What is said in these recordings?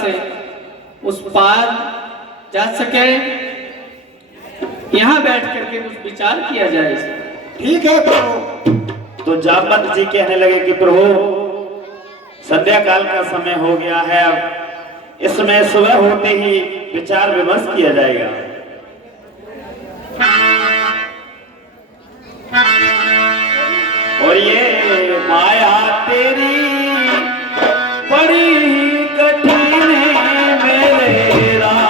से उस पार जा सके, यहाँ बैठ करके कुछ विचार किया जाए। ठीक है प्रभु। तो जामवंत जी कहने लगे कि प्रभु संध्या काल का समय हो गया है, अब इस समय सुबह होते ही विचार विमर्श किया जाएगा। और ये माया तेरी बड़ी कठिन है मेरे राम।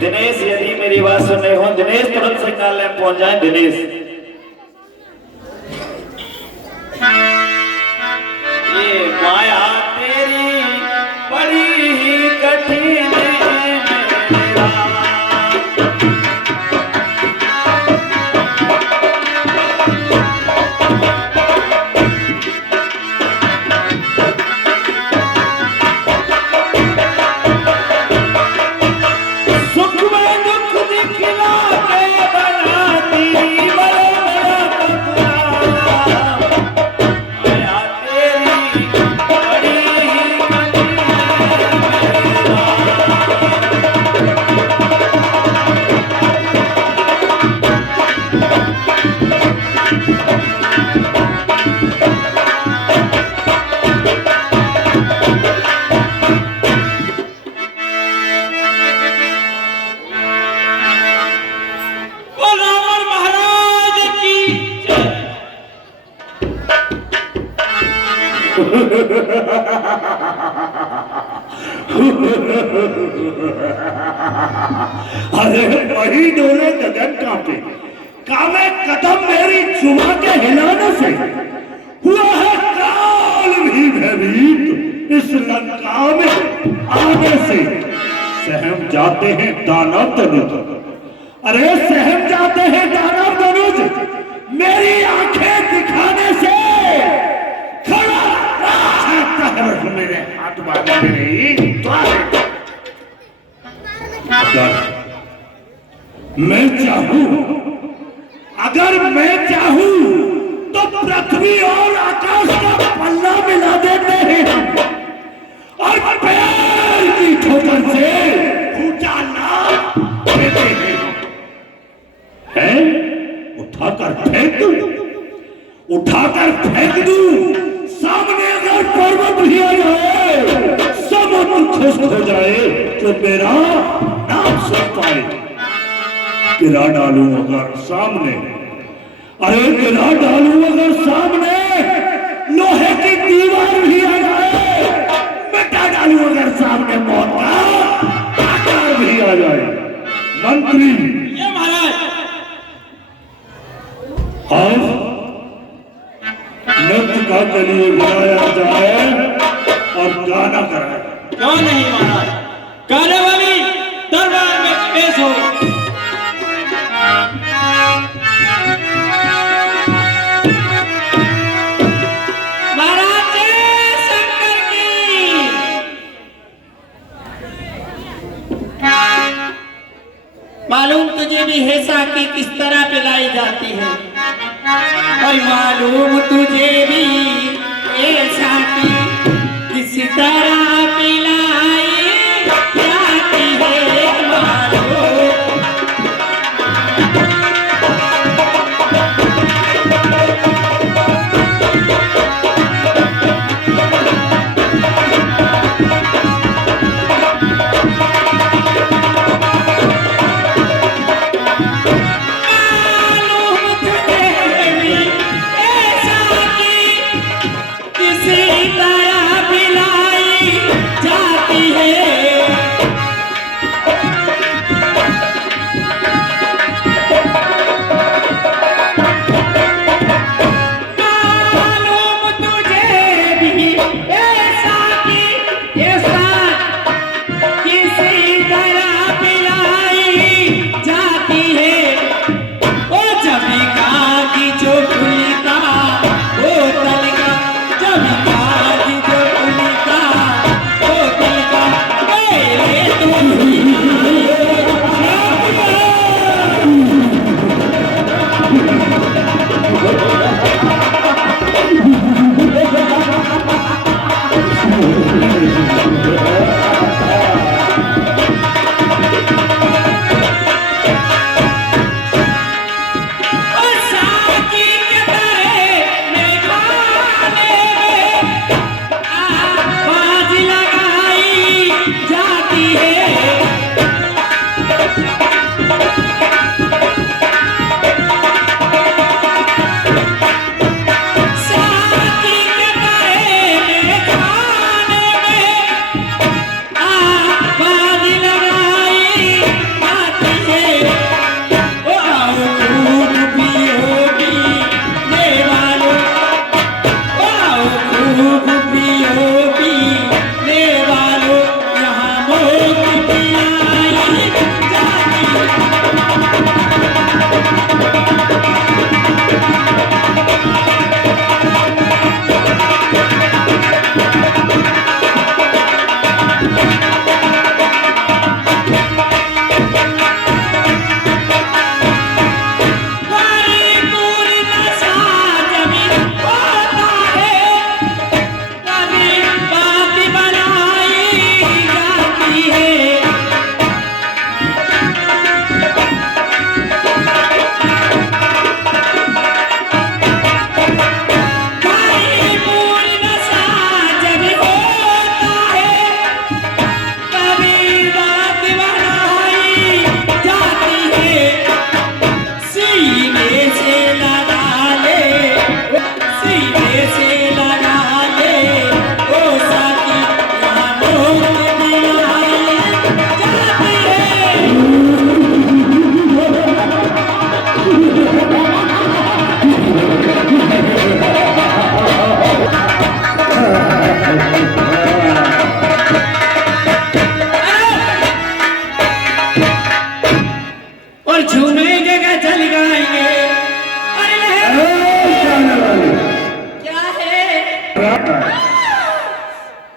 दिनेश यदि मेरी बात सुन रहे हो, दिनेश तुरंत संग्रहालय में पहुंच जाए। दिनेश ये माया तेरी बड़ी ही कठिन है मेरा। अरे वही डोले गगन कांपे, कामे कदम मेरी चुमा के हिलाने से हुआ है काम। दिखाने से सहम जाते हैं दानव तनुज। अरे सहम जाते हैं दानव तनुज मेरी आंखें दिखाने से। खड़ा रह मेरे हाथ बांधे मेरे द्वार। मैं चाहूं, अगर मैं चाहूं तो पृथ्वी और आकाश का पल्ला मिला देते हैं हम, और पैर की ठोकर से ऊंचा नाम देते हैं। हैं? उठाकर फेंक दूं, उठाकर फेंक दूं। सामने अगर पर्वत भी आ जाए, समुद्र खुश हो जाए तो मेरा नाम सुन पाए। गिरा डालूं अगर सामने, अरे गिरा डालूं अगर सामने, लोहे की दीवार भी आ जाए। मिटा डालूं अगर सामने मौत का आकार भी आ जाए। मंत्री ये महाराज अब नृत्य का के लिए बुलाया जाए और गाना कराए। क्यों नहीं महाराज, गाने वाली दरबार में पेश हो। महाराज जय शंकर की। मालूम तुझे भी है साकी किस तरह पिलाई जाती है, और मालूम तुझे भी ये साकी किस तरह पिलाई जाती है। मालूम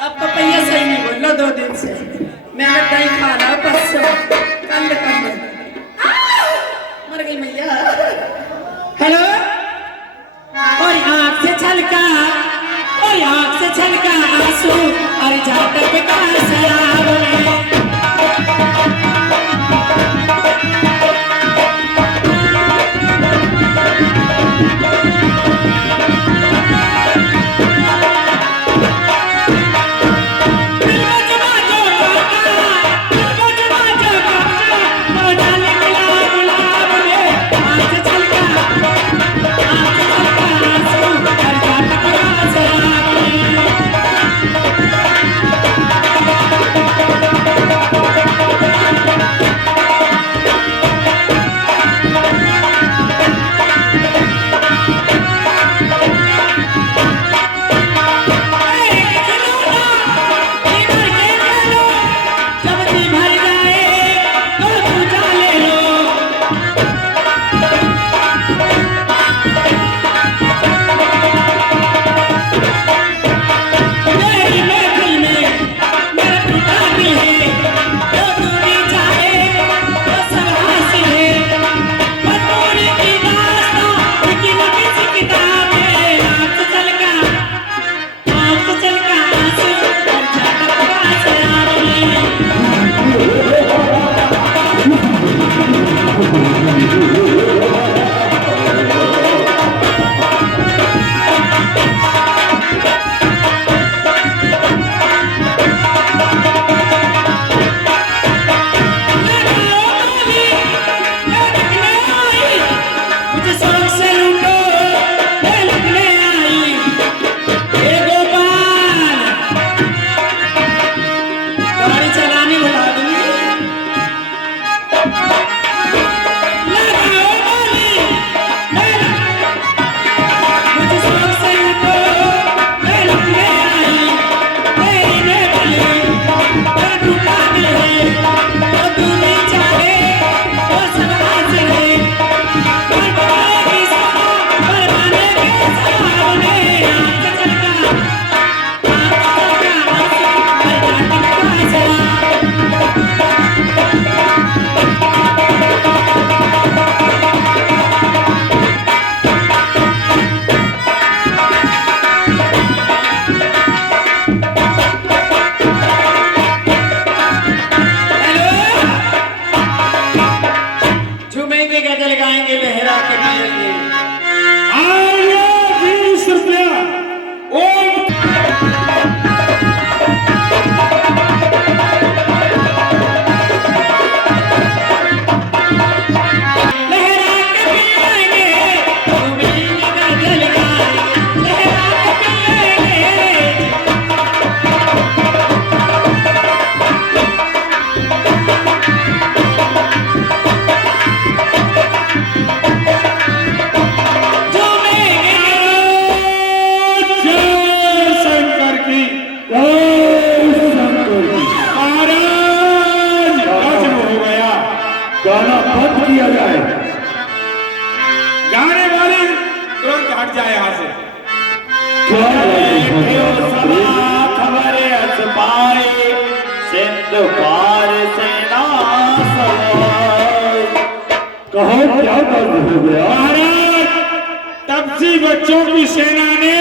अब पपैया सही नहीं बोल लो 2 दिन से मैंने दही खा रहा परसों कंद मर गई मैया। हेलो और आँख से छलका आंसू और झाटक का शराब में गाना बंद किया जाए। गाने वाले तुरंत हट जाए यहाँ से। खबरे पाए सिंध पार से ना कहो क्या दर्द हो गया? महाराज तपसी बच्चों की सेना ने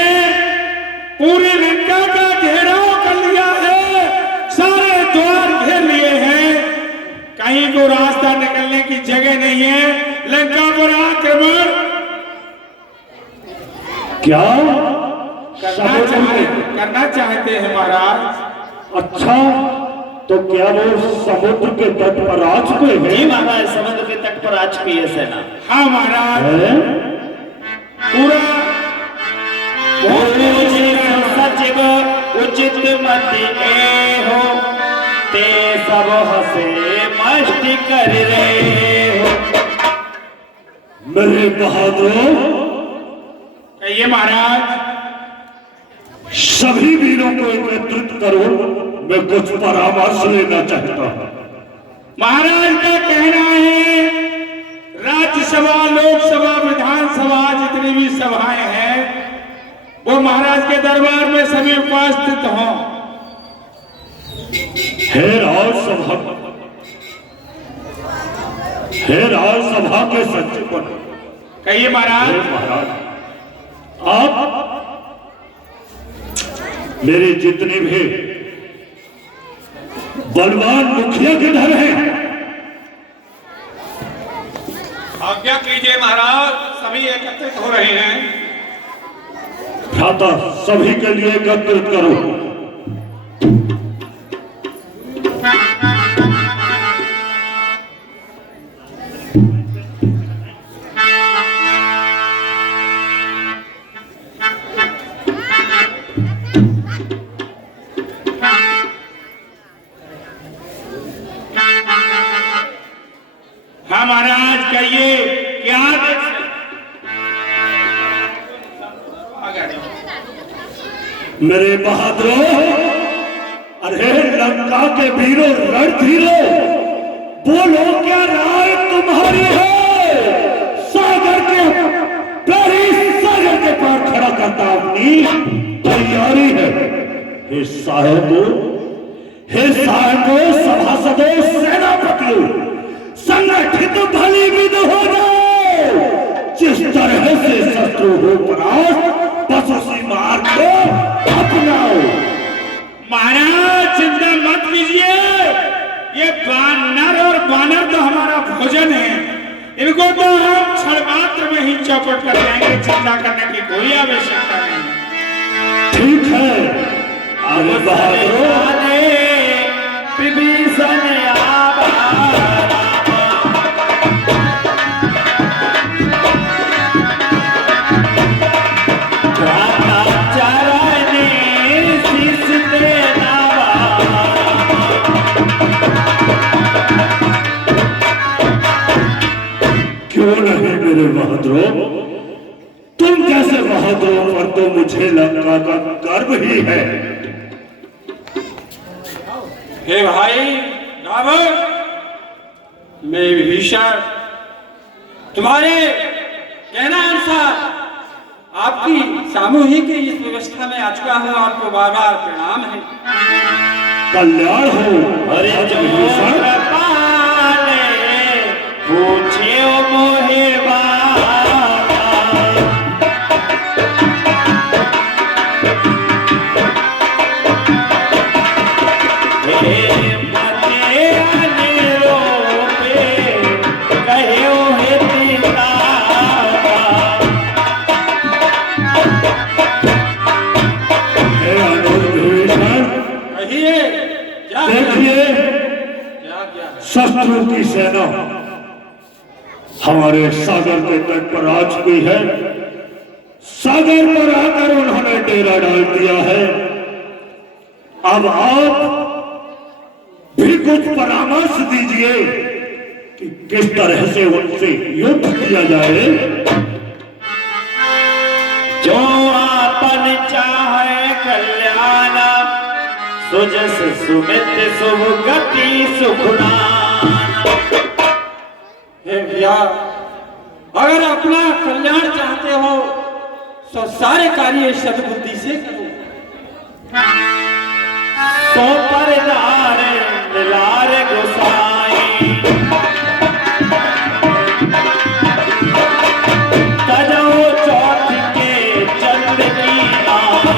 पूरी लंका का घेराव कर लिया है, सारे द्वार घेर लिए हैं, कहीं को रास्ता निकलने की जगह नहीं है। लंका पर आक्रमण क्या करना चाहते हैं महाराज। अच्छा तो क्या वो समुद्र के तट पर आ चुके हैं? जी महाराज, समुद्र के तट पर आ चुकी है सेना। हाँ महाराज, पूरा सचिव उचित मति हो ते सब हसे मस्ती कर रहे हो। मेरे बहादुर, कहिए महाराज। सभी वीरों को एकत्रित करो, मैं कुछ परामर्श लेना चाहता हूँ। महाराज का कहना है राज्यसभा, लोकसभा, विधानसभा जितनी भी सभाएं हैं वो महाराज के दरबार में उपस्थित हो। हे राज सभा के सचिव, कहिए महाराज। महाराज, आप मेरे जितने भी बलवान मुखिया के घर हैं, आज्ञा कीजिए महाराज, सभी एकत्रित हो रहे हैं। भ्राता सभी के लिए एकत्रित करो। हाँ महाराज, कहिए क्या मेरे बहादुरों, अरे लंका के वीरों, रणधीरों, बोलो क्या राय तुम्हारी है? सागर के पार खड़ा करता अपनी तैयारी है। हे साहेबों, सभासदों, सेनापतियों, संगठित भली विध हो जाओ। जिस तरह से शत्रु हो परास्त, बस उसी मार्ग को अपनाओ। महाराज चिंता मत कीजिए, ये बानर और बानर तो हमारा भोजन है, इनको तो हम क्षण मात्र में ही चौपट कर देंगे। चिंता करने की कोई आवश्यकता नहीं। ठीक है, आगे बहादुरों, विभीषण क्यों नहीं मेरे बहादुरों? तुम जैसे बहादुरों पर तो मुझे लंका का गर्व ही है। हे भाई रावण, मैं विभीषण तुम्हारे कहना अनुसार आपकी सामूहिक इस व्यवस्था में आ चुका हूँ। आपको बार बार प्रणाम है। कल्याण हो। अरे विभीषण, पूछे मोहे देखिए, शत्रु की सेना हमारे सागर के तट पर आ चुकी है। सागर पर आकर उन्होंने डेरा डाल दिया है। अब आप भी कुछ परामर्श दीजिए कि किस तरह से उनसे युद्ध किया जाए। जो आपन चाहे कल्याण, सुजस सुमित शुभ गति सुखुनान। हे भैया, अगर अपना कल्याण चाहते हो तो सारे कार्य सद्बुद्धि से करो। सो परदार लार गोसाई, तजो चौथ के चंद की आई।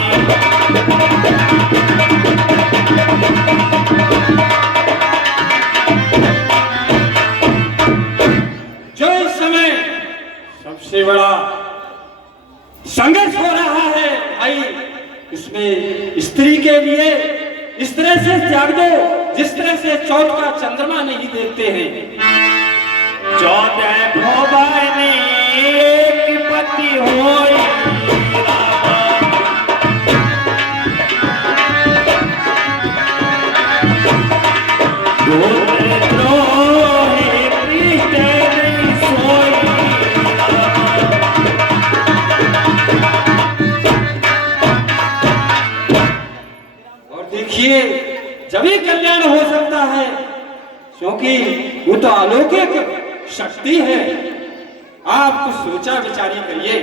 जो इस समय सबसे बड़ा संघर्ष हो रहा है भाई, इसमें स्त्री के लिए इस तरह से त्याग दो जिस तरह से चौथ का चंद्रमा नहीं देखते हैं। 14 भोबानी एक पति होई, देखिए, जब ही कल्याण हो सकता है, क्योंकि वो तो अलौकिक शक्ति है। आप कुछ सोचा विचारी करिए।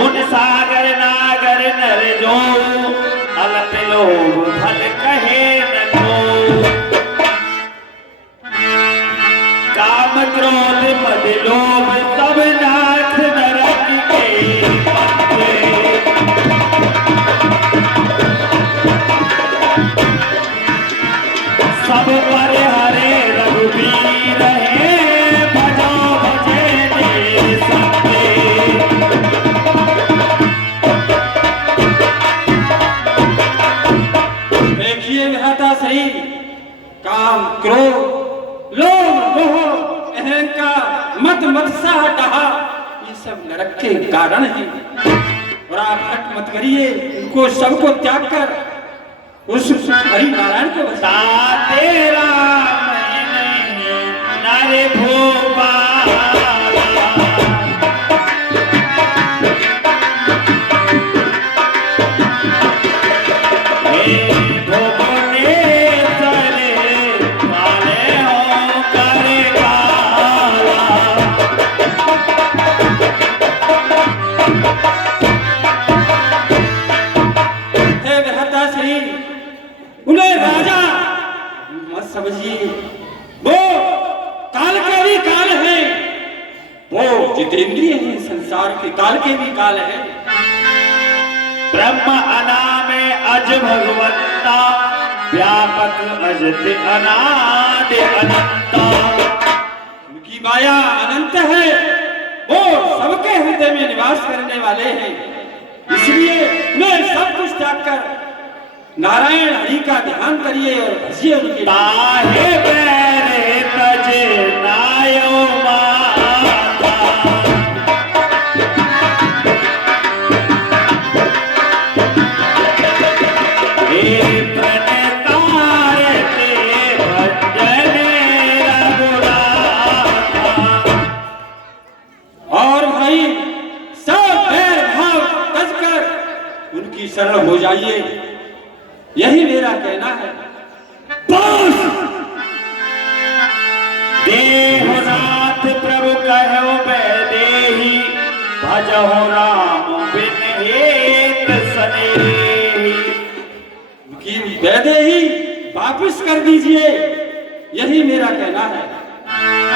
उन सागर नागर नर जो अल्प लोग भल कहे न को। काम क्रोध मद लोभ सब नाथ नरक के पंथे। सब पर हरे रघुवीर है भजो भजे देव संते। देखिए विधाता सही, काम क्रोध लोभ मोह अहंकार मत मत्सा डहा ये सब नरक के कारण हैं। और आप हट मत करिए, इनको सबको त्याग कर उस हरि नारायण को बचा। तेरा नर भोपाला उन्हें राजा मत समझिए, वो काल के भी काल है, वो जितेंद्रिय है, संसार के काल के भी काल है। ब्रह्म अनामे अज भगवंता व्यापक अजत अनादि अनंता। उनकी माया अनंत है, वो सबके हृदय में निवास करने वाले हैं। इसलिए उन्हें सब कुछ त्याग कर नारायण हरि का ध्यान करिए और भजिए उनके। ताहे बैरे तजे नायो माता। हे प्रणतारे ते भजने रघुनाथा। और भाई सब बैर भाव तज कर उनकी शरण हो जाइए, यही मेरा कहना है। बस देहनाथ प्रभु कहो बैदेही भजहो राम बिन हेत सनेही। उनकी वैदेही वापिस कर दीजिए, यही मेरा कहना है।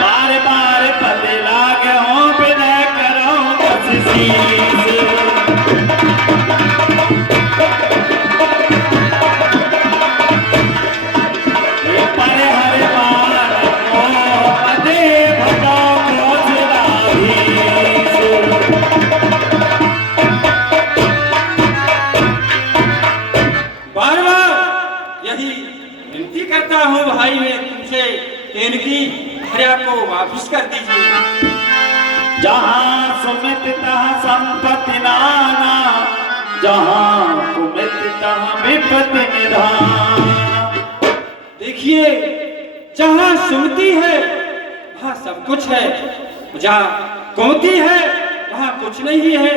बार बार पद लागे हो बिनय करो बस शीस। करता हूँ भाई मैं तुमसे कि इनकी भार्या को वापिस कर दीजिए। जहाँ सुमित तहाँ संपत्ति नाना, जहाँ कुमित तहाँ विपत्ति निधान। देखिए जहाँ सुमति है वहाँ सब कुछ है, जहाँ कुमति है वहाँ कुछ नहीं है।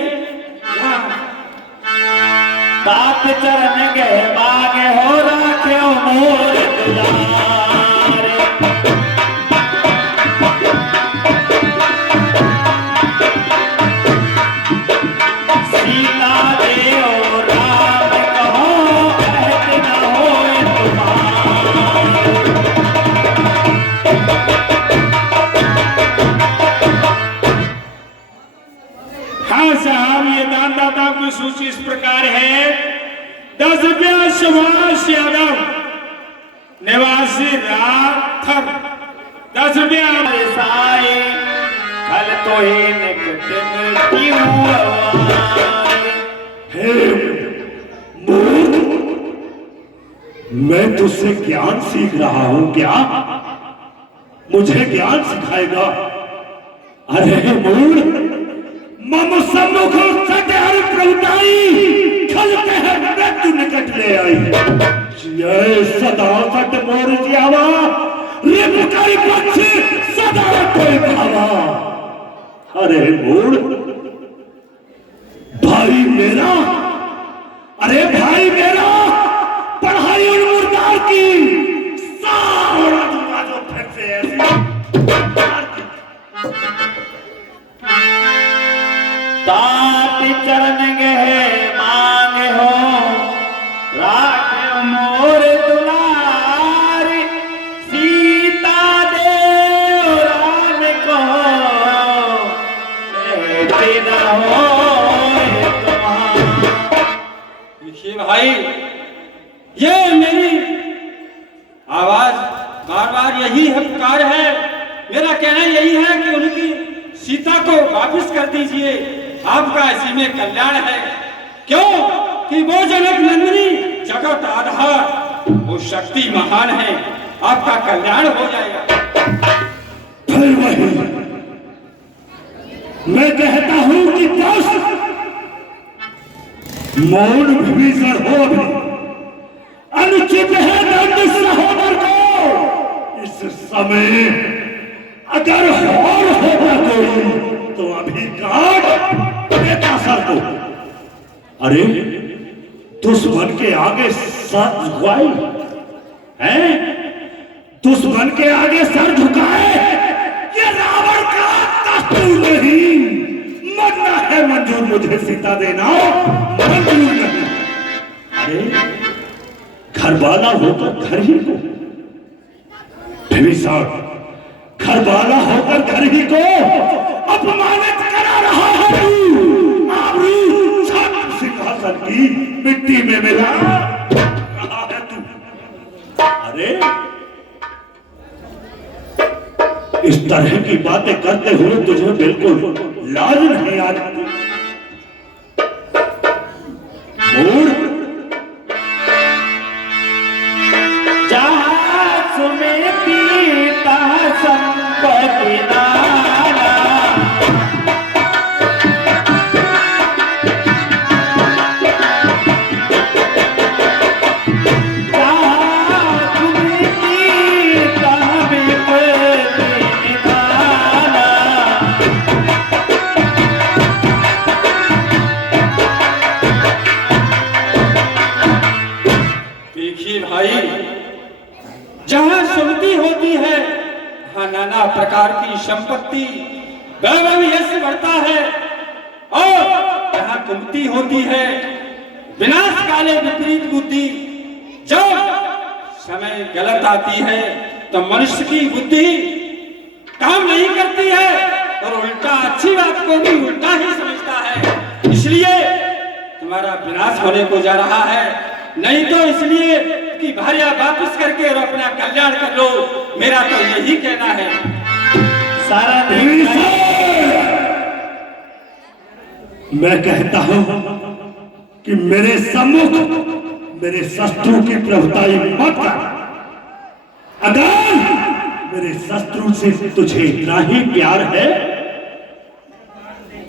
तात चरण गए मागे हो राखे मोर दुलारे। सीता देव राम कहो कहत न होए तुम्हारे। हाँ साहब, ये दानदाता की सूची इस प्रकार है। 10 रुपया सुभाष यादव निवासी राथर, 10 रुपया साए कल तो ही निकट में क्यों आए। हे मूर्ख, मैं तुझसे ज्ञान सीख रहा हूं क्या? मुझे ज्ञान सिखाएगा? अरे मूर्ख, मम सम्मुख सत्य प्रभुताई खलते है मृत्यु निकट ले आई। जय सदा सत मोर जियावा रिपुकारी पक्ष सदा कोई भावा। अरे मूर्ख, भाई मेरा, अरे भाई मेरा पढ़ाई उन मुर्दार की सारा दूंगा जो फिर से ऐसी। तात चरण गए मांगे हो देखिए भाई, ये मेरी आवाज बार बार यही है, पुकार है। मेरा कहना यही है कि उनकी सीता को वापस कर दीजिए, आपका इसी में कल्याण है। क्यों कि वो जनक नंदिनी जगत आधार, वो शक्ति महान है, आपका कल्याण हो जाएगा। फिर वही मैं कहता हूं कि बस मौन विभीषण हो भी अनुचित है दंड सहोदर को। इस समय अगर और होगा कोई तो अभी काट देता सर को। अरे दुश्मन के आगे सर झुकाए हैं, दुश्मन के आगे सर झुकाए, ये रावण का दस्तूर नहीं। मरना है मंजूर मुझे सीता देना मंजूर नहीं। अरे घर वाला होकर घर ही को, विभीषण घर वाला होकर घर ही को अपमानित करा रहा है तू। आबरू छत्र सिंहासन की मिट्टी में मिला रहा है तू। अरे इस तरह की बातें करते हुए तुझे बिल्कुल लाज नहीं आ रही। मूड जहाँ सुमेती तहाँ संपत्ति नाना, जहाँ सुमेती तहाँ विपत्ति निधाना। देखिए भाई, जहां सुमति होती है वहां नाना प्रकार की संपत्ति वैभव यश बढ़ता है, और जहां कुमति होती है विनाश काले विपरीत बुद्धि। जब समय गलत आती है तो मनुष्य की बुद्धि काम नहीं करती है और उल्टा अच्छी बात को भी उल्टा ही समझता है। इसलिए तुम्हारा विनाश होने को जा रहा है। नहीं तो इसलिए कि भार्या वापस करके और अपना कल्याण कर लो, मेरा तो यही कहना है। सारा मैं कहता हूं कि मेरे सम्मुख मेरे शत्रु की प्रभुताई मत कर। अगर मेरे शत्रु से तुझे इतना ही प्यार है,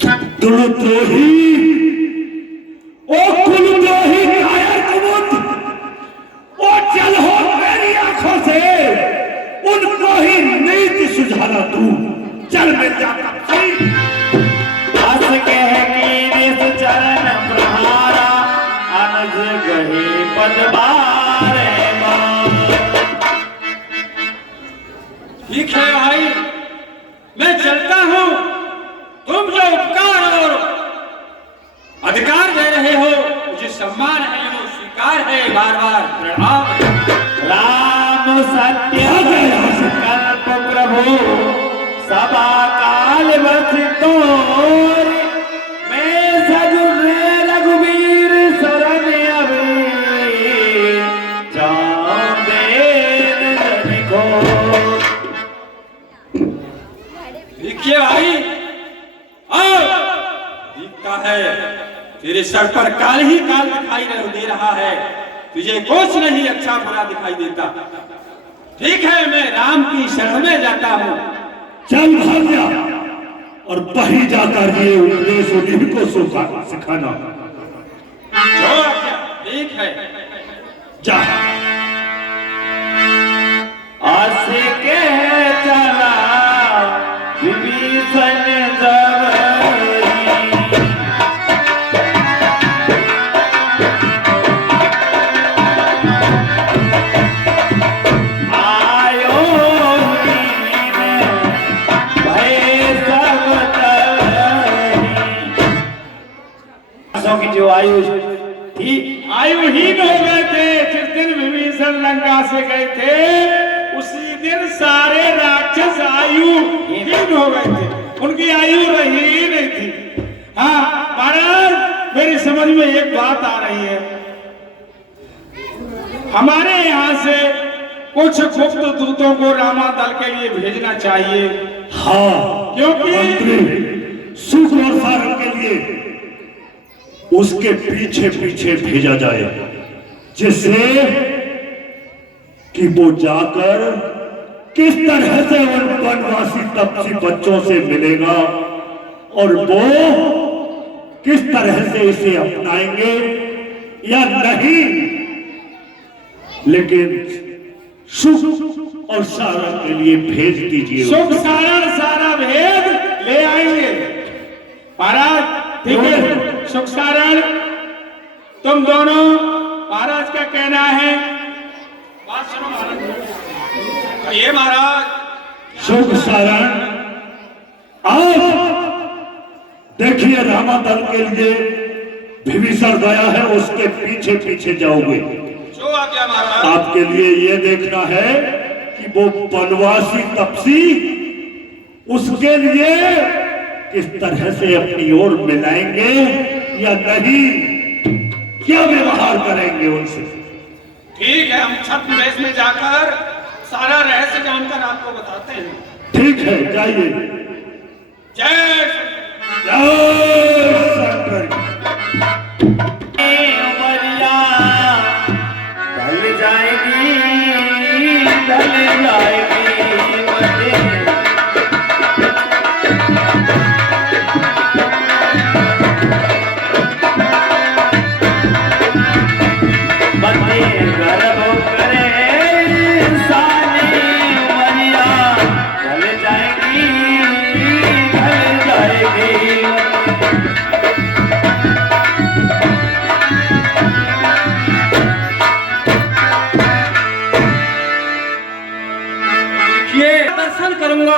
कुलद्रोही, ओ कुलद्रोही कायर कुमुद, ओ चल हो मेरी आंखों से उनको ही नीति सुझाना तू। चल मिल जा हंस कह कीनिस चरण प्रहारा, अनज गहे पदबारे मान। ठीक है भाई, मैं चलता हूं। तुम जो उपकार और अधिकार दे रहे हो, मुझे सम्मान है, वो स्वीकार है, बार बार प्रणाम। राम सत्य संकल्प प्रभु, सभा काल बस तोर। मैं सजुर रघुवीर शरण अभी, जान देन जनिको। देखिए भाई, दिखता है तेरे सर पर काल ही काल दिखाई दे रहा है, तुझे कुछ नहीं अच्छा बुरा दिखाई देता। ठीक है, मैं राम की शरण में जाता हूँ। चल भाग जा और वहीं जाकर ये उपदेश उन्हीं को सिखाना। जो आज्ञा। ठीक है, जा। आस के चला विभीषण जबरी, आयो हीन भय सब तरी। की जो आयु थी, आयुहीन हो गए थे। जिस दिन विभीषण लंका से गए थे, उसी दिन सारे राक्षस आयुहीन हो गए थे, उनकी आयु रही ही नहीं थी। हाँ महाराज, मेरी समझ में एक बात आ रही है। हमारे यहाँ से कुछ गुप्त दूतों को रामा दल के लिए भेजना चाहिए। हाँ, क्योंकि मंत्री सुख और सारंग के लिए उसके पीछे पीछे भेजा जाए, जिससे कि वो जाकर किस तरह से उन वनवासी तपसी बच्चों से मिलेगा और वो किस तरह से इसे अपनाएंगे या नहीं। लेकिन सुख और सारा के लिए भेज दीजिए। सुख सारा भेद ले आएंगे महाराज। ठीक है सुख सारण, तुम दोनों महाराज का कहना है। बात सुनो महाराज। ये महाराज सुख सारण, आप देखिए रामा दल के लिए विभीषण गया है, उसके पीछे पीछे जाओगे। जो आ गया महाराज। आपके लिए यह देखना है कि वो वनवासी तपसी उसके लिए किस तरह से अपनी ओर मिलाएंगे या नहीं, क्या व्यवहार करेंगे उनसे। ठीक है, हम छद्म वेश में जाकर सारा रहस्य जानकर आपको बताते हैं। ठीक है, जाइए। जय जय शंकर। ढल जाएगी ढल जाएगी करूंगा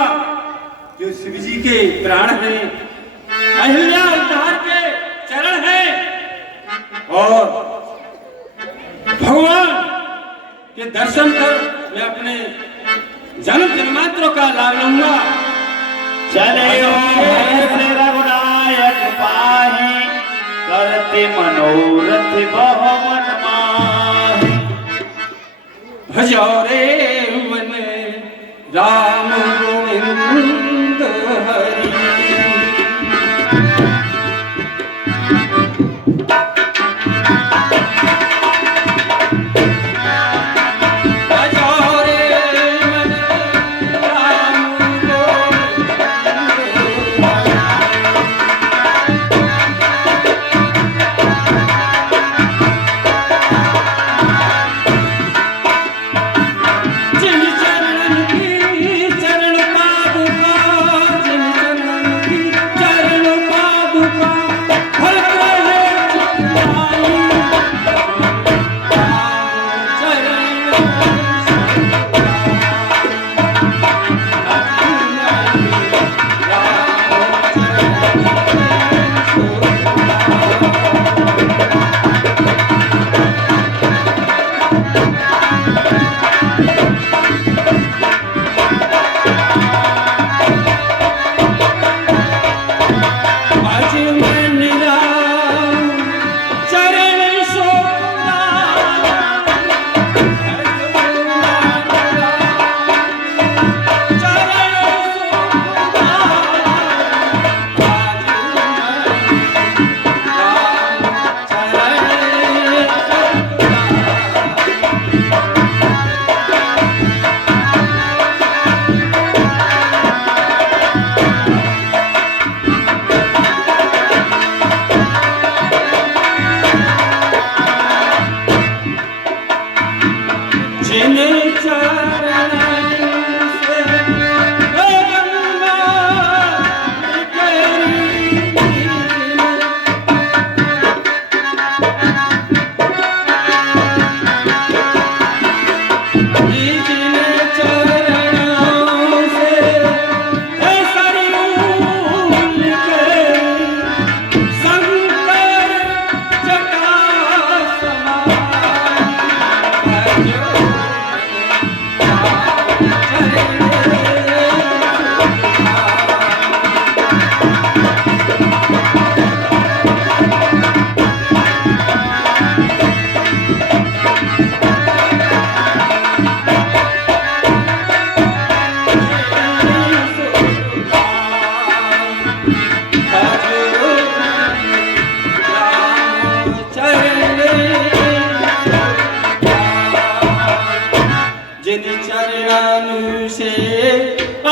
जो शिव जी के प्राण हैं, अहिल्या उद्धार के चरण हैं और भगवान के दर्शन कर मैं अपने जन्म जन्मांतरों का लाभ लूंगा। चले रघुनायक पाही करते मनोरथ बहुमन माही। भजो रे मन राम गोविंद हरि।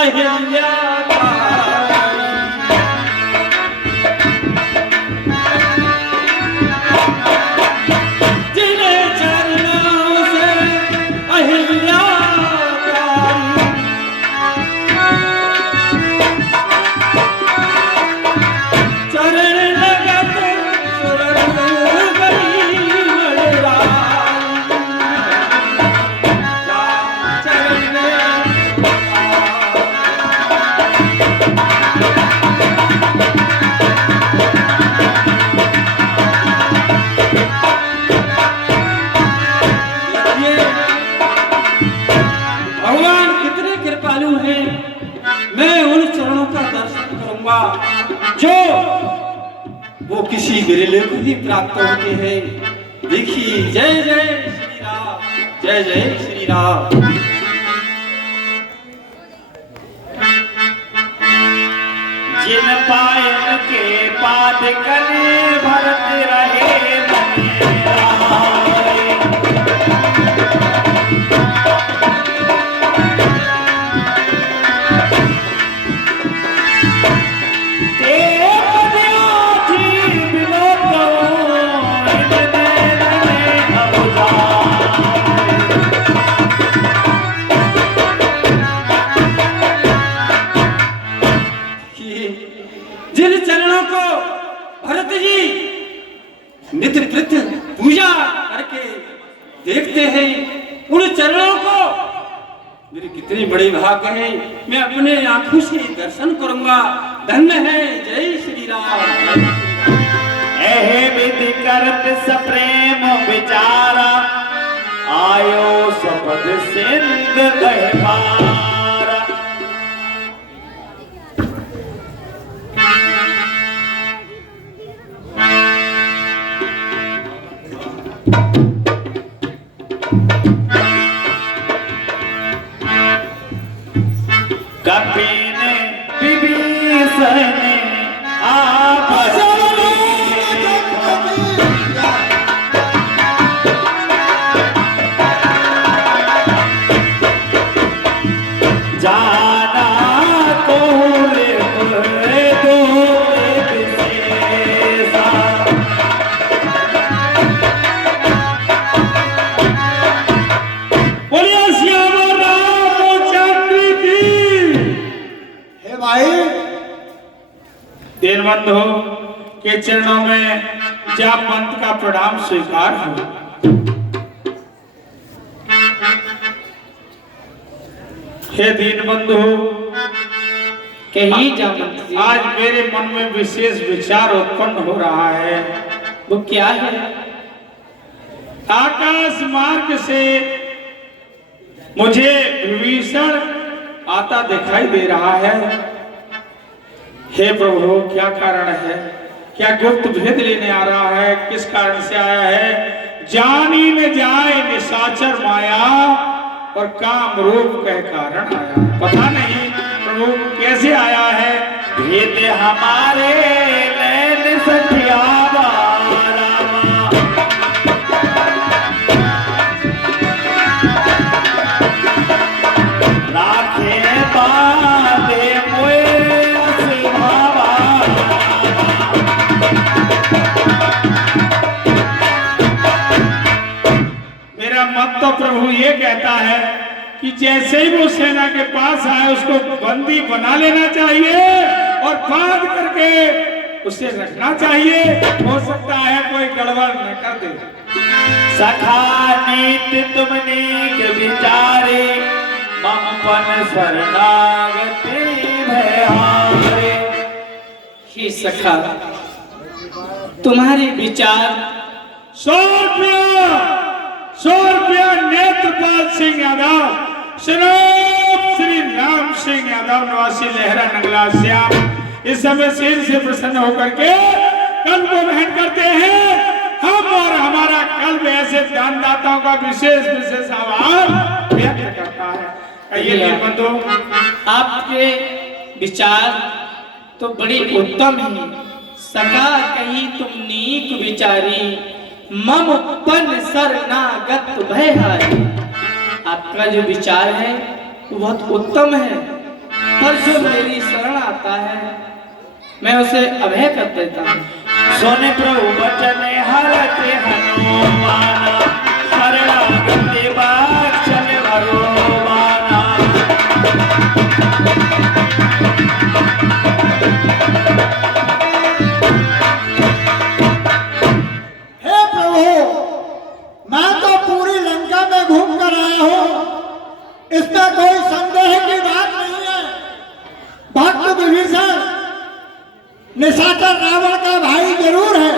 अहिल्या जिन्हें चरणों से अहिल्या चरण लगत सुरत गई चरण भगवान कितने कृपालु हैं। मैं उन चरणों का दर्शन करूंगा जो वो किसी बिरले को भी प्राप्त होते हैं। देखिए, जय जय श्री राम, जय जय श्री राम। जिन पायन के पाद कले भरत रहे मनेरा। जिन चरणों को भरत जी नित्य प्रत्य पूजा करके देखते हैं, उन चरणों को मेरे कितने बड़े भाग्य हैं। मैं अपने आंखों से दर्शन करूंगा। धन्य है, जय श्री राम। एहे विधि करत सप्रेम विचारा, आयो सपद सिंध कह पारा। कपिन विभीषण आपस जाना कोल दो विशेषा। बोलिए श्यामा रामचंद्र की। हे भाई, दीनबंधु के चरणों में जा पंथ का प्रणाम स्वीकार हो। हे दीनबंधु, कही जामंत जी। आज मेरे मन में विशेष विचार उत्पन्न हो रहा है। वो क्या है? आकाश मार्ग से मुझे विभीषण आता दिखाई दे रहा है। हे प्रभु, क्या कारण है? क्या गुप्त भेद लेने आ रहा है? किस कारण से आया है? जानी न जाए निशाचर माया और काम रूप के कारण आया। पता नहीं प्रभु कैसे आया है। भेद हमारे नैन सठियावा रामा। राखे बांधे मोए असभावा। मेरा मत तो प्रभु ये कहता है कि जैसे ही वो सेना के पास आए उसको बंदी बना लेना चाहिए और बांध करके उसे रखना चाहिए। हो सकता है कोई गड़बड़ न कर दे। सखा नीत तुम नीक विचारे, ममपन शरणागति भयारे। हे सखा, तुम्हारे विचार 100 रुपया नेत्रपाल सिंह यादव, श्री राम सिंह यादव निवासी लहरा नगला श्याम इस समय सिर से प्रसन्न होकर के कल को ग्रहण करते हैं। हम और हमारा कल्ब ऐसे दानदाताओं का विशेष आभार व्यक्त करता है। कहिए बंधु, आपके विचार तो बड़े उत्तम हैं। सका कही तुम नीक विचारी, मम पन शरणागत भयहारी। आपका जो विचार है वो बहुत उत्तम है। पर जो मेरी शरण आता है मैं उसे अभय कर देता हूँ। सुन प्रभु वचन हरते हनुमाना, शरणागति बख्शन भगवाना। हे प्रभु, मैं तो पूरी लंका में घूम कर आया हूँ, इसमें कोई संदेह की बात नहीं है। भक्त विभीषण निशाचर रावण का भाई जरूर है,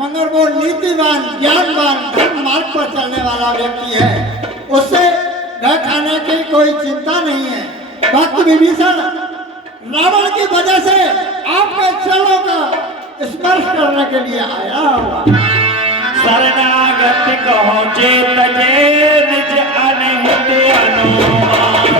मगर वो नीतिवान, ज्ञानवान, धर्म मार्ग पर चलने वाला व्यक्ति है। उससे न खाने की कोई चिंता नहीं है। भक्त विभीषण रावण की वजह से आपके चरणों का स्पर्श करने के लिए आया हुआ। शरणागति कहो चेत जे निज अनहित अनुमाने।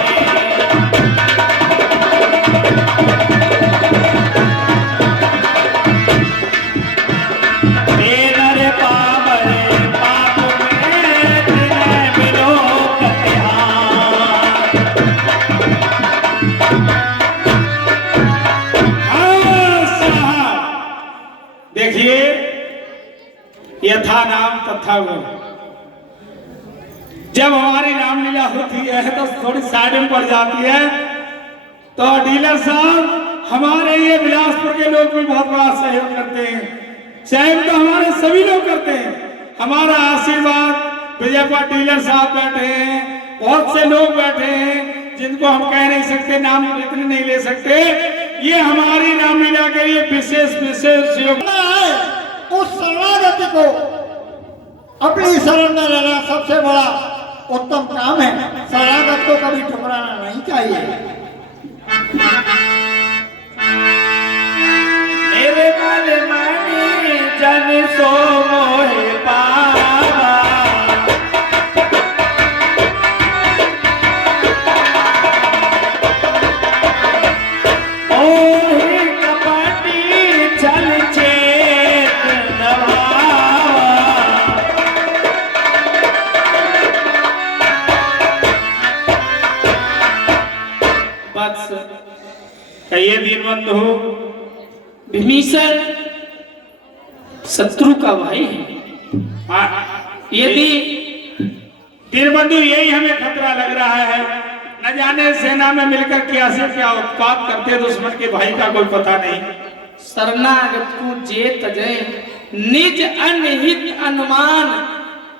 देखिए, यथा नाम तथा गुण। जब हमारी रामलीला होती है तो थोड़ी साइड में पड़ जाती है, तो डीलर साहब हमारे ये बिलासपुर के लोग भी बहुत बड़ा सहयोग करते हैं। सहयोग तो हमारे सभी लोग करते हैं। हमारा आशीर्वाद विजयपुर डीलर साहब बैठे हैं, बहुत से लोग बैठे हैं जिनको हम कह नहीं सकते, नाम इतने नहीं ले सकते। ये हमारी रामलीला के लिए विशेष योगदान है। उस शरणागति को अपनी शरण में लेना सबसे बड़ा उत्तम काम है। शरणागत को कभी ठुकराना नहीं चाहिए। मेरे मन मानी जन सो मोहे पावा, ओहे कपटी चल चेत नभावा। वत्स, कहिए दीनबंधु। विभीषण शत्रु का भाई है। यदि दीनबंधु यही हमें खतरा लग रहा है। न जाने सेना में मिलकर क्या से क्या उत्पात करते दुश्मन के भाई का कोई पता नहीं। शरणागत को जे तजय निज अनहित अनुमान,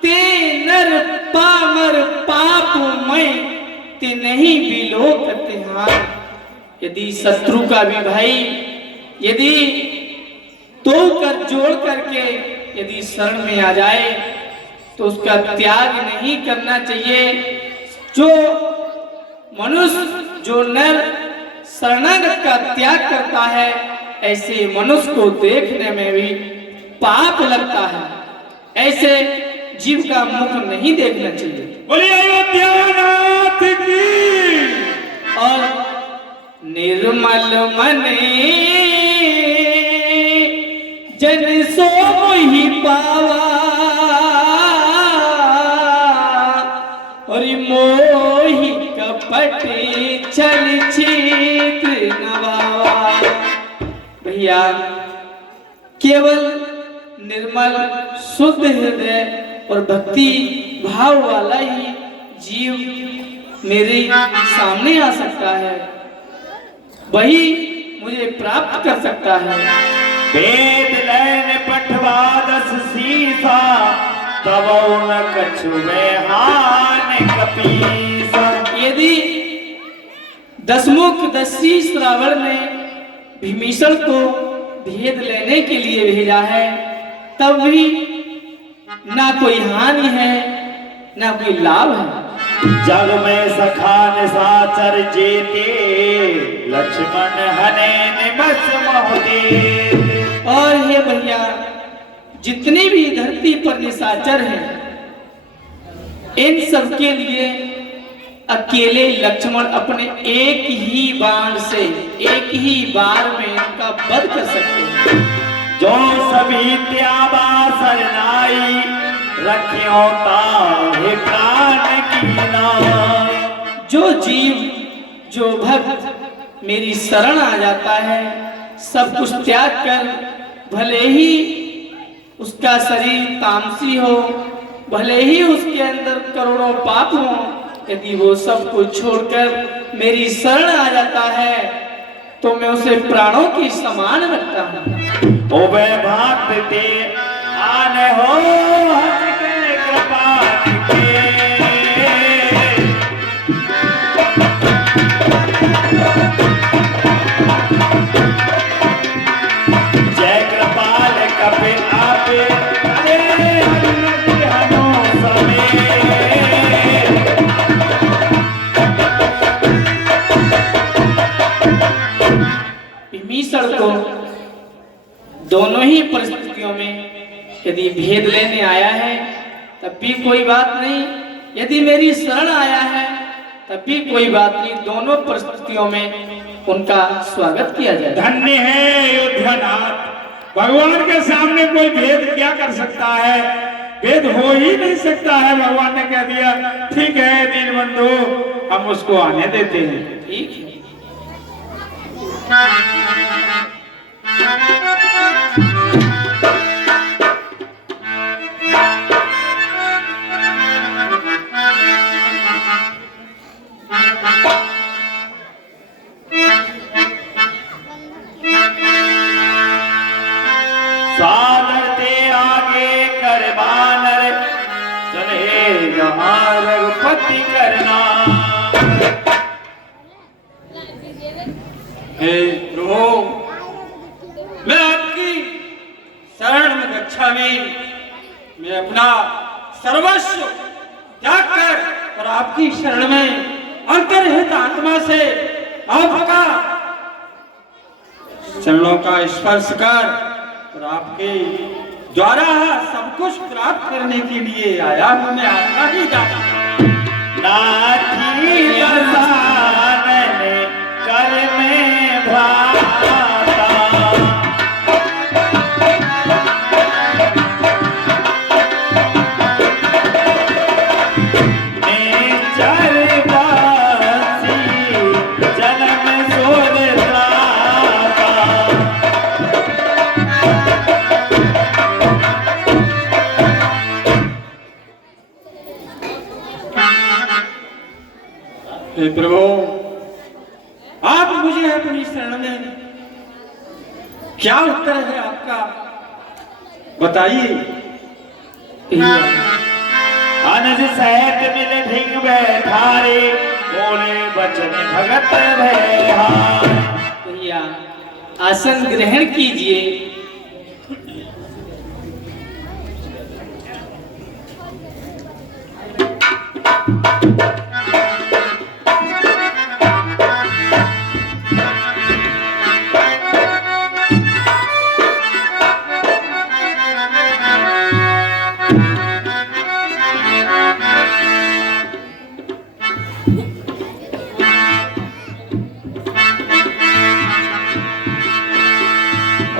ते नर पामर पाप मैं ते नहीं बिलोक तिहार। यदि शत्रु का भी भाई यदि तो कर जोड़ करके यदि शरण में आ जाए तो उसका त्याग नहीं करना चाहिए। जो मनुष्य, जो नर शरणागत का त्याग करता है, ऐसे मनुष्य को देखने में भी पाप लगता है। ऐसे जीव का मुख नहीं देखना चाहिए। बोलिए अयोध्यानाथ की। और निर्मल मने जन सो ही पावा, और मोहि कपट छल छिद्र नवावा। भैया, केवल निर्मल शुद्ध हृदय और भक्ति भाव वाला ही जीव मेरे सामने आ सकता है, वही मुझे प्राप्त कर सकता है। वेद लैन पठवा दस सीसा, तब न कछुए हान कपीसा। यदि दसमुख दसी श्रावण ने भीमीषण को भेद लेने के लिए भेजा है, तब भी ना कोई हानि है ना कोई लाभ है। जग में सखा निशाचर जेते, लक्ष्मण हने निमस मोहते। और हे भैया, जितने भी धरती पर निशाचर हैं, इन सब के लिए अकेले लक्ष्मण अपने एक ही बाण से एक ही बार में इनका वध कर सकते हैं। जो सभी त्याबा सरनाई, रखियो ताहे प्राण की नाई। जो जीव, जो भक्त मेरी शरण आ जाता है, सब कुछ त्याग कर, भले ही उसका शरीर तामसी हो, भले ही उसके अंदर करोड़ों पाप हो, यदि वो सब कुछ छोड़कर मेरी शरण आ जाता है तो मैं उसे प्राणों की समान रखता हूँ। ओ वे भागते आने हो हंस के कृपाल के, जय कृपाल कपे आपे अरे हनो समय। विभीषण को दोनों ही परिस्थितियों में यदि भेद लेने आया है तब भी कोई बात नहीं, यदि मेरी शरण आया है तब भी कोई बात नहीं, दोनों परिस्थितियों में उनका स्वागत किया जाए। धन्य है अयोध्यानाथ, भगवान के सामने कोई भेद क्या कर सकता है, भेद हो ही नहीं सकता है। भगवान ने कह दिया ठीक है दीनबंधु, हम उसको आने देते हैं। ठीक है। सादर ते आगे कर बानर चले यहाँ रघुपति करना। हे प्रभु, मैं आपकी शरण में रक्षा में मैं अपना सर्वस्व त्याग कर और आपकी शरण में अंतर्हित आत्मा से आपका चरणों का स्पर्श कर और आपके द्वारा सब कुछ प्राप्त करने के लिए आया हूं। मैं आपका ही दाता नाथी बसानन कर में भ्राता, नेचर बासी जन्म सोदता। हे प्रभु, आप मुझे अपनी शरण में क्या उत्तर है आपका, बताइए। अनज सहत मिल ढिंग बैठारे, बोले बचन भगत भैहार। भैया आसन ग्रहण कीजिए।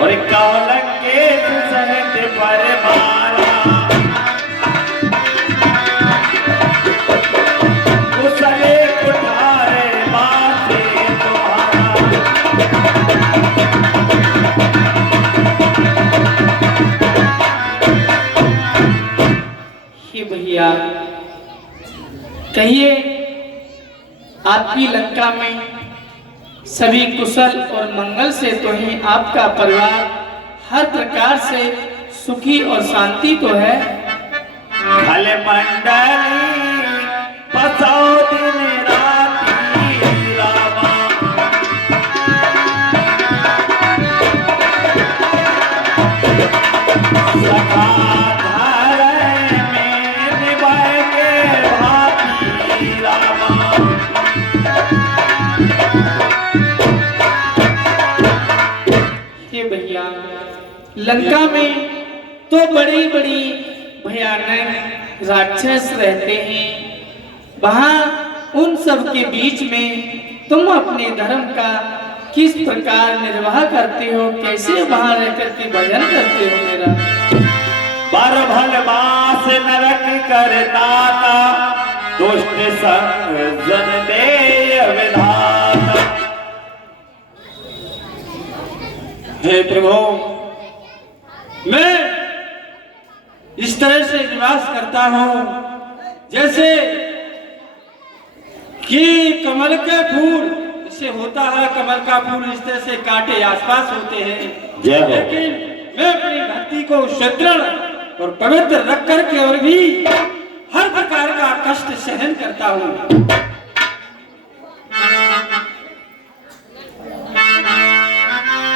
और कौलक के सहत पर मारा, कुशले कुठारे बाते तुम्हारा। हे भैया कहिए, आपकी लंका में सभी कुशल और मंगल से तो ही आपका परिवार हर प्रकार से सुखी और शांति तो है। खल मंडली बसाओ दिन राती रामा, सखा धरे में निभाए के भाती रामा। हे भैया लंका में तो बड़ी बड़ी भयानक राक्षस रहते हैं, वहां उन सब के बीच में तुम अपने धर्म का किस प्रकार निर्वाह करते हो, कैसे वहां रहकर के भजन करते हो मेरा? बर भल बास नरक करता था, दुष्ट संग जन दे विधाता। हे प्रभु, मैं इस तरह से निवास करता हूं जैसे कि कमल के फूल जैसे होता है, कमल का फूल इस तरह से कांटे आसपास होते हैं। जय हो। लेकिन मैं अपनी भक्ति को सुदृढ़ और पवित्र रख करके और भी हर प्रकार का कष्ट सहन करता हूं।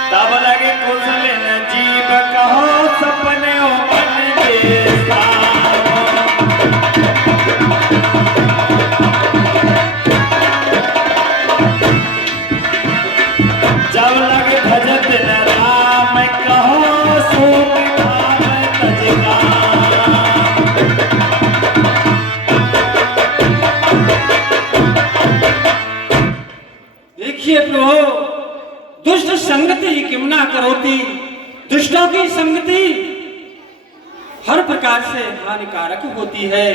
तब लगे कुशल न जीव कहो सपने ओ मन देसा। जब लगे भजत न राम कहो सोम धाम तजगा। देखिए प्रभु, दुष्ट संगति किम ना करोती, दुष्टों की संगति हर प्रकार से हानिकारक होती है।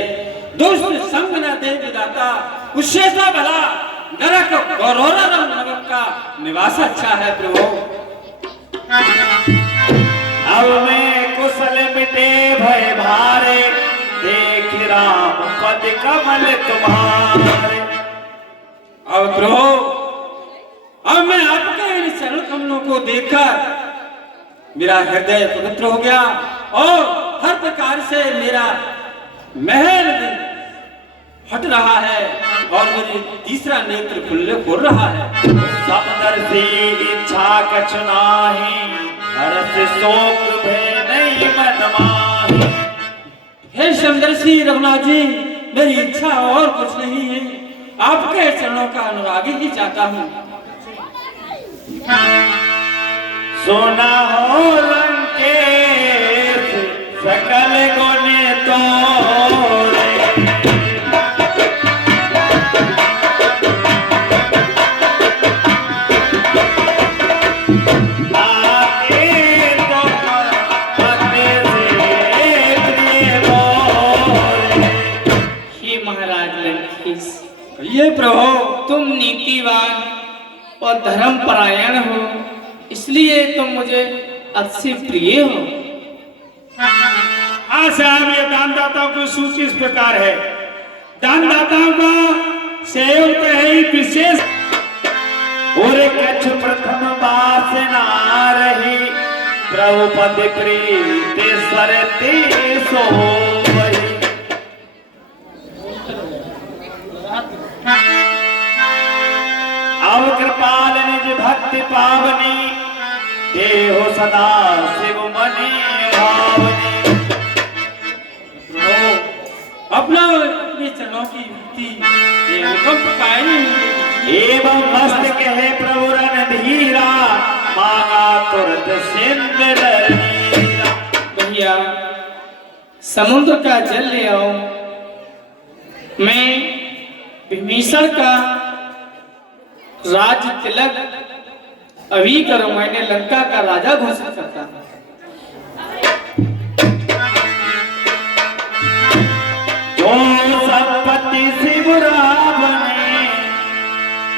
दुष्ट संग न दे विदाता, उससे तो भला नरक गौरव नरक का निवास अच्छा है प्रभु। अब मैं कुशल मिटे भय भारे, देख राम पद कमल तुम्हारे। अब प्रभु, अब मैं आपके इन चरण कमलों को देखकर मेरा हृदय पवित्र हो गया और हर प्रकार से मेरा महल हट रहा है और मेरी तीसरा नेत्र खोल रहा है। समदर्शी इच्छा कछु नाही, हरस शोक भय नहीं मन माही। हे समदर्शी रघुनाथ जी, मेरी इच्छा और कुछ नहीं है, आपके चरणों का अनुरागी ही चाहता हूँ। सोना हो लंकेश सकल गुण तोड़े। आके तुम पति से प्रिय बोले। हे महाराज लंकेश, ये प्रभु, तुम नीतिवान और धर्म परायण हो, इसलिए तुम मुझे अति प्रिय हो। हाँ साहब, ये दानदाताओं की सूची इस प्रकार है। दानदाताओं का सहयोग तो है ही विशेष। और कछ प्रथम वासना रही, प्रभु पद प्रीति सरते सो वही। अब कृपाल निज भक्ति पावनी, देहो सदा शिव मनि भावनी। अपना अपने चरणों की भक्ति ये हुक्म पाए नहीं। एवं मस्त कहे प्रभु रणधीरा, मांगा तुरंत सिंदूर नीरा। भैया, समुद्र का जल ले आओ, मैं विभीषण का राज तिलक अभी करो, मैंने लंका का राजा घोषित करता हूं। जो संपत्ति शिव रावणे,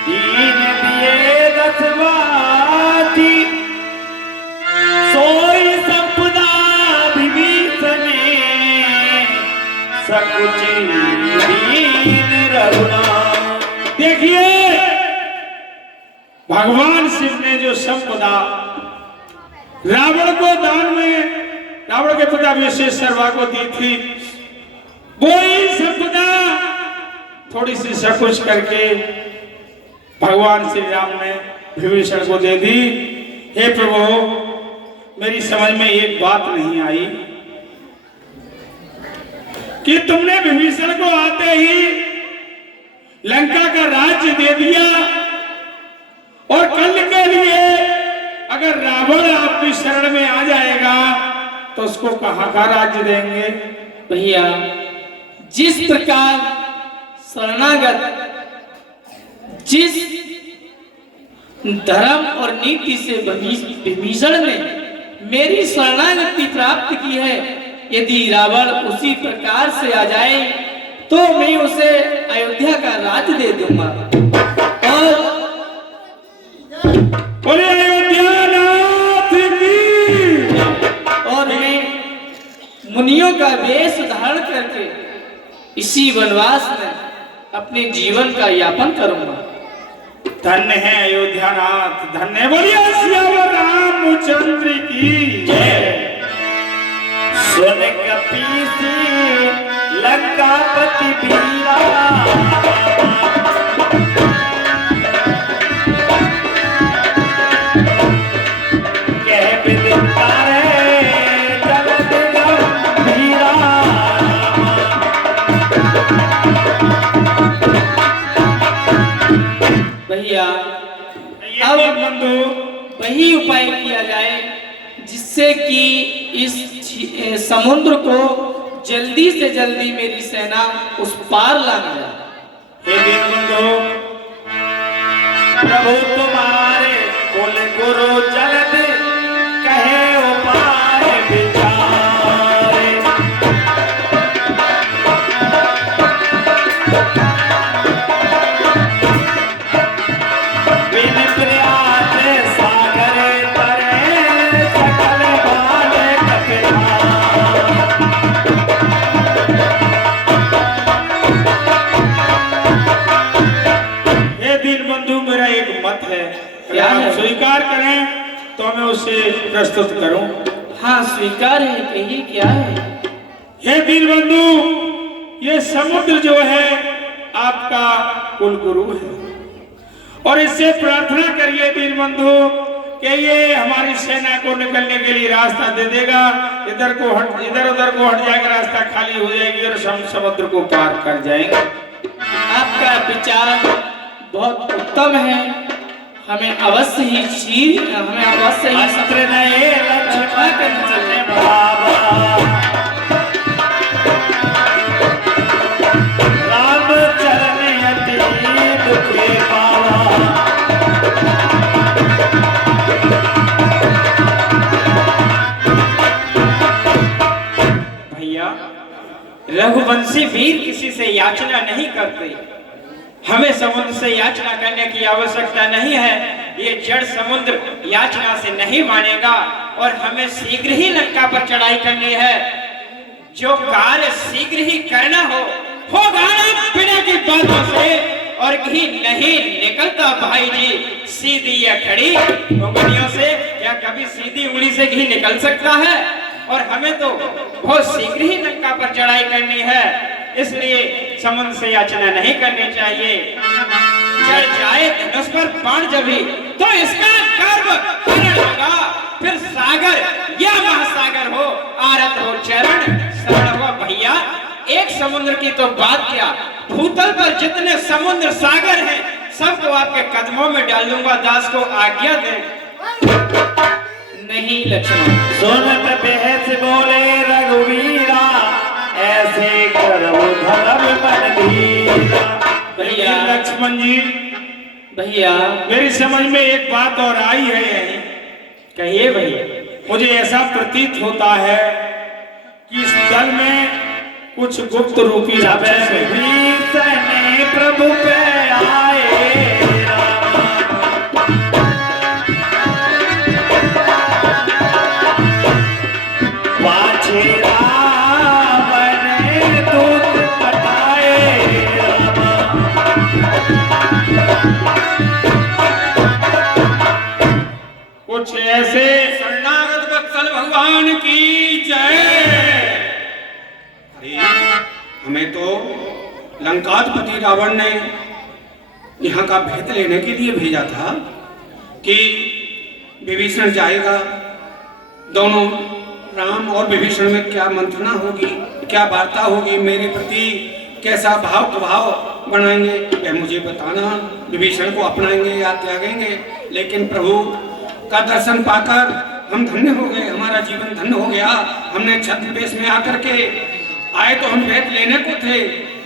दीन दिए दसवाती, सोई संपदा विभीषणे, सकुचि दीन रघुनाथ। देखिए, भगवान शिव ने जो संपदा रावण को दान में, रावण के पिता विश्वेश्वरवा को दी थी, वो ही संपदा थोड़ी सी सकुच करके भगवान श्री राम ने विभीषण को दे दी। हे प्रभु, मेरी समझ में एक बात नहीं आई कि तुमने विभीषण को आते ही लंका का राज्य दे दिया और कल के लिए अगर रावण आपकी शरण में आ जाएगा तो उसको कहां का राज्य देंगे? भैया, जिस प्रकार शरणागत जिस धर्म और नीति से विभीषण ने मेरी शरणागति प्राप्त की है, यदि रावण उसी प्रकार से आ जाए तो मैं उसे अयोध्या का राज्य दे दूंगा। और बोले अयोध्या नाथ का वेश धारण करके इसी वनवास में अपने जीवन का यापन करूंगा। धन्य है अयोध्यानाथ, धन्य। बोलिए सियावर रामचंद्र की जय। सुन कपीसी लंकापति बीरा, कह बिदितारे जगत गंभीरा। भैया अब बंधु वही उपाय किया जाए जिससे कि इस समुद्र को जल्दी से जल्दी मेरी सेना उस पार लांग जाए। हे दीनबंधु, प्रभु तुम्हारे कुल गुरु जलद कहे उपाय विचारे। बिन प्रयास सागर तरे सकल बाल कपिला। हे दीनबंधु, मेरा एक मत है, क्या अगर है? आप स्वीकार करें तो मैं उसे प्रस्तुत करूं। हाँ स्वीकार है, कहिए क्या है। हे दीनबंधु, ये समुद्र जो है आपका कुल गुरु है, और इससे प्रार्थना करिए दीनबंधु कि ये हमारी सेना को निकलने के लिए रास्ता दे देगा। इधर उधर को हट जाएगा, रास्ता खाली हो जाएगी और हम समुद्र को पार कर जाएंगे। आपका विचार बहुत उत्तम है। हमें अवश्य ही अस्त्र नए लक्ष्मण चले बाबा, राम चरण अति दुखे पावा। भैया, रघुवंशी वीर किसी से याचना नहीं करते। हमें समुद्र से याचना करने की आवश्यकता नहीं है। ये जड़ समुद्र याचना से नहीं मानेगा और हमें शीघ्र ही लंका पर चढ़ाई करनी है। जो कार्य शीघ्र ही करना होगा ना बिना की बातों से, और घी नहीं निकलता भाई जी सीधी या खड़ी उंगलियों से। क्या कभी सीधी उंगली से घी निकल सकता है? और हमें तो बहुत शीघ्र ही लंका पर चढ़ाई करनी है, इसलिए समुद्र से याचना नहीं करनी चाहिए। चढ़ जाए धनुष पर बाण जभी तो इसका गर्भ हरण होगा। फिर सागर या महासागर हो, आरत हो चरण शरण हो। भैया, एक समुद्र की तो बात क्या, भूतल पर जितने समुद्र सागर हैं सबको आपके कदमों में डाल दूंगा। दास को आज्ञा दे। नहीं लक्ष्मण, सुनत बहस बोले रघुवीरा, ऐसे करो धर्म मन धीरा। भैया लक्ष्मण जी, भैया मेरी समझ में एक बात और आई है यही। कहिए भैया। मुझे ऐसा प्रतीत होता है कि इस दल में कुछ गुप्त रूपी राक्षस हैं। भीषण प्रभु पे आए पाछे रावण दूत पटाए। कुछ ऐसे शरणागत वत्सल भगवान की जय। अरे, हमें तो लंकाधिपति रावण ने यहाँ का भेद लेने के लिए भेजा था कि विभीषण जाएगा, दोनों राम और विभीषण में क्या मंत्रणा होगी, क्या वार्ता होगी, मेरे प्रति कैसा भाव प्रभाव बनाएंगे, यह मुझे बताना। विभीषण को अपनाएंगे या त्यागेंगे। लेकिन प्रभु का दर्शन पाकर हम धन्य हो गए, हमारा जीवन धन्य हो गया। हमने छत्र वेश में आकर के आए तो हम भेद लेने को थे,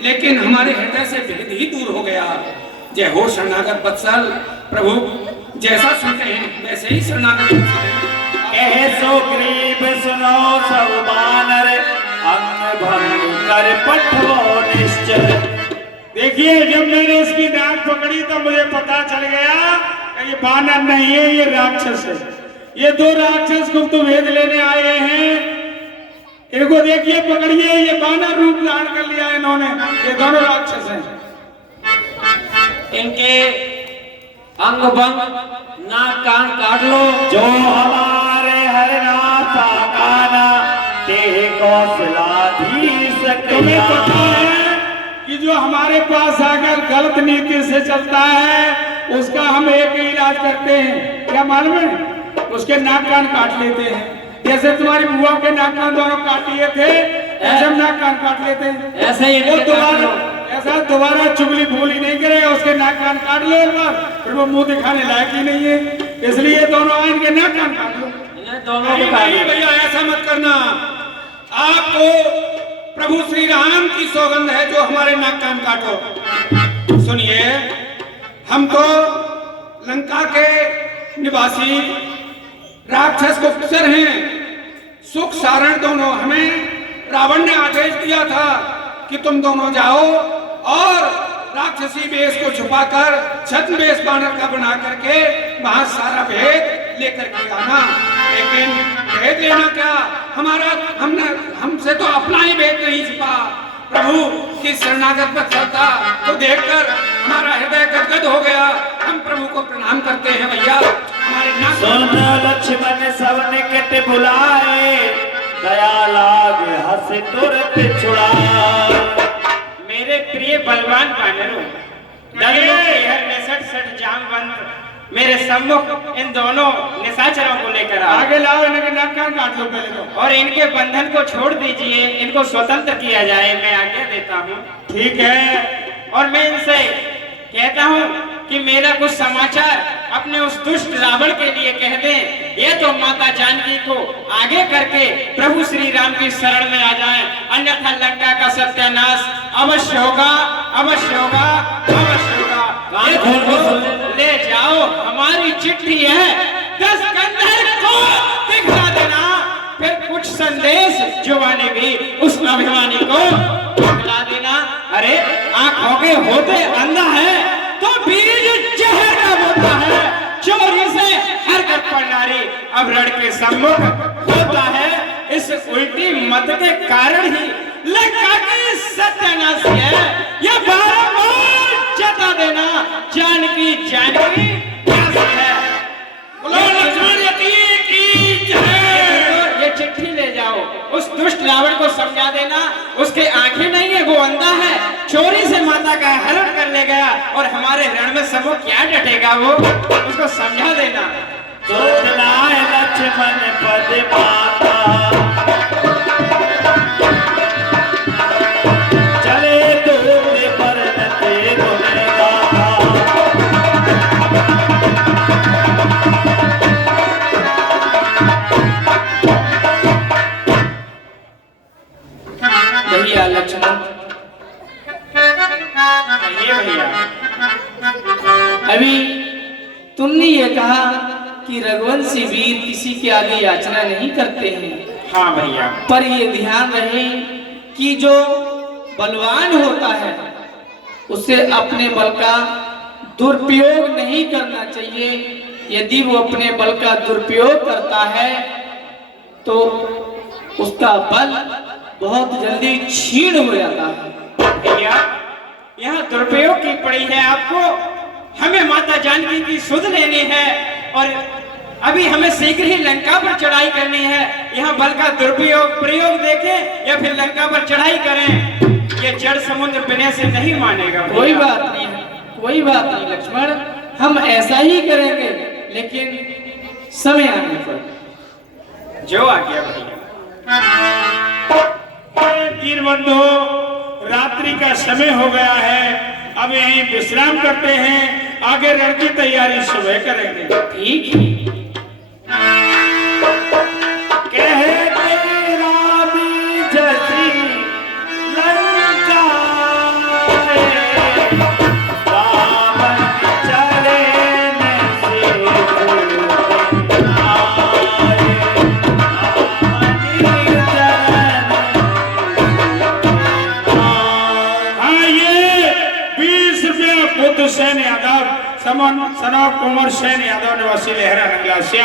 लेकिन हमारे हृदय से भेद ही दूर हो गया। जय हो शरणागत वत्सल। प्रभु जैसा सुनते हैं वैसे ही शरणागत कहे सो ग्रीब सुनो सब बानर, अंग भंग कर पठवो निश्चय। देखिए, जब मैंने इसकी डांट पकड़ी तो मुझे पता चल गया कि ये बानर नहीं है, ये राक्षस है। ये दो राक्षस गुप्त भेद लेने आए हैं। इनको देखिए, पकड़िए, ये बानर रूप धारण कर लिया इन्होंने। ये दोनों राक्षस हैं। इनके अंग भंग नाक कान काट लो। जो हमारे हरनाथ काना ते कौशलाधीश तुम्हें पता है कि जो हमारे पास आकर गलत नीति से चलता है उसका हम एक ही इलाज करते हैं, क्या मालूम है? उसके नाक कान काट लेते हैं। जैसे तुम्हारी बुआ के नाक कान दोनों काट लिए थे, ऐसे हम नाक कान काट लेते हैं। ऐसे ही वो ऐसा दोबारा चुगली भूली नहीं करेगा। उसके नाक कान काट लो एक बार, फिर वो मुंह दिखाने लायक ही नहीं है। इसलिए दोनों आए, इनके नाक कान काट लो। दोनों को नहीं भैया, ऐसा मत करना। आपको प्रभु श्री राम की सौगंध है, जो हमारे नाक कान काटो। सुनिए, हम तो लंका के निवासी राक्षस गुप्तचर हैं। सुख सारण दोनों, हमें रावण ने आदेश दिया था कि तुम दोनों जाओ और राक्षसी वेश को छुपाकर छद्म वेश बानर का बना करके वहां सारा भेद लेकर के आना। लेकिन भेद लेना क्या, हमसे तो अपना ही भेद नहीं छिपा। प्रभु की शरणागत पर चलता तो देखकर हमारा हृदय गदगद हो गया। हम प्रभु को प्रणाम करते हैं भैया। हमारे नाक सुन लक्ष्मण सब निकट बुलाए, दया लाग हंस तुरंत छुड़ाए। मेरे प्रिय बलवान वानरों, दलनों के हर 69 जामवंत मेरे सम्मुख इन दोनों निशाचरों को लेकर आओ। आगे लाओ, इनके नाक कान काट लो पहले तो। और इनके बंधन को छोड़ दीजिए, इनको स्वतंत्र किया जाए, मैं आज्ञा देता हूँ। ठीक है। और मैं इनसे कहता हूँ कि मेरा कुछ समाचार अपने उस दुष्ट रावण के लिए कह दें। ये तो माता जानकी को आगे करके प्रभु श्री राम की शरण में आ जाएं, अन्यथा लंका का सत्यानाश अवश्य होगा, अवश्य होगा, अवश्य होगा। ये देखो, ले जाओ, हमारी चिट्ठी है, 10 गंधर्व को दिखला देना। फिर कुछ संदेश जुबानी भी उस अभिमानी को दिखला देना। अरे आंखों के होते अंधा है तो बीज जहर का बोता है। चोरी से हरकत प्रणाली अब रण के सम्मुख होता है। इस उल्टी मत के कारण ही लंका की सत्यानाश है। यह बारंबार जता देना, जानकी जानकी कैसी है। बोलो लक्ष्मण यति की जय। ये चिट्ठी ले जाओ, उस दुष्ट रावण को समझा देना, उसके आंखें नहीं है, वो अंधा है, चोरी से माता का हरण कर ले गया और हमारे रण में सब क्या डटेगा, वो उसको समझा देना। सोचलाए लक्ष्मण पद माता, चले दूत बरनते गुण गाथा। भैया लक्ष्मण, भैया अभी तुमने ये कहा कि रघुवंशी वीर किसी के आगे याचना नहीं करते हैं। हाँ भैया, पर ये ध्यान रहे कि जो बलवान होता है उसे अपने बल का दुरुपयोग नहीं करना चाहिए। यदि वो अपने बल का दुरुपयोग करता है तो उसका बल बहुत जल्दी क्षीण हो जाता है। भैया यहाँ दुरुपयोग की पड़ी है आपको। हमें माता जानकी की सुध लेनी है और अभी हमें शीघ्र ही लंका पर चढ़ाई करनी है। यहाँ बल का दुरुपयोग प्रयोग देखें या फिर लंका पर चढ़ाई करें, ये जड़ समुद्र पीने से नहीं मानेगा। कोई बात नहीं, कोई बात नहीं लक्ष्मण, हम ऐसा ही करेंगे, लेकिन समय आने पर। जो आ गया भैया। तीन बंधु, रात्रि का समय हो गया है, अब यहीं विश्राम करते हैं, आगे रण की तैयारी सुबह करेंगे। ठीक है। कहते रामी जसी लंका, रावण चरण से हाँ, ये 20 रुपया बुद्ध सेन यादव, समन सनौ कुंवर सेन यादव निवासी लहरा नंगला श्याम।